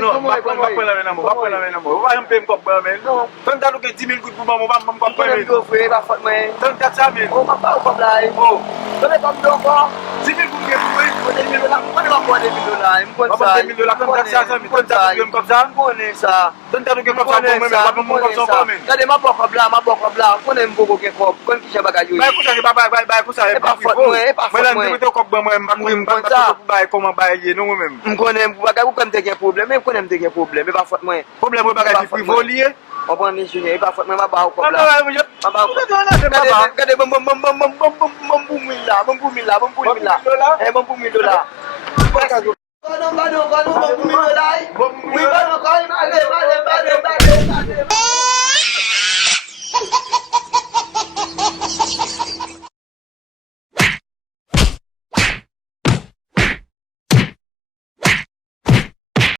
Non, pas prendre la main, pas prendre la main. On va un peu me comprendre mais. Tant que tu 10 000 coups pour moi, on va me comprendre. Go frère, pas faute moi. Tant que ça mais. On va pas au comme là. Oh, Donnez comme donc. 10 000 coups pour $10 000, on va pas $10 000, moi. On va 2 000 $ comme ça, ça, mais tant que tu comme ça. On connaît ça. Tant que tu comme ça, moi même pas mon comme ça même. Regardez ma boque blanc, on aime beaucoup que quoi, quand qui j'ai bagage. Bah écoute ça, bah écoute ça, pas faute moi, pas faute moi. Moi là, je comme moi pas comment bailler non même. On connaît bagage ou comme t'es problème, mais on aime t'es problème, mais pas faute moi. Problème au bagage frivolier. On prend les sujets, pas faute moi, ma ba comme là. Ma ba. Regardez, bon $10 000, $10 000. Eh, bon $10 000.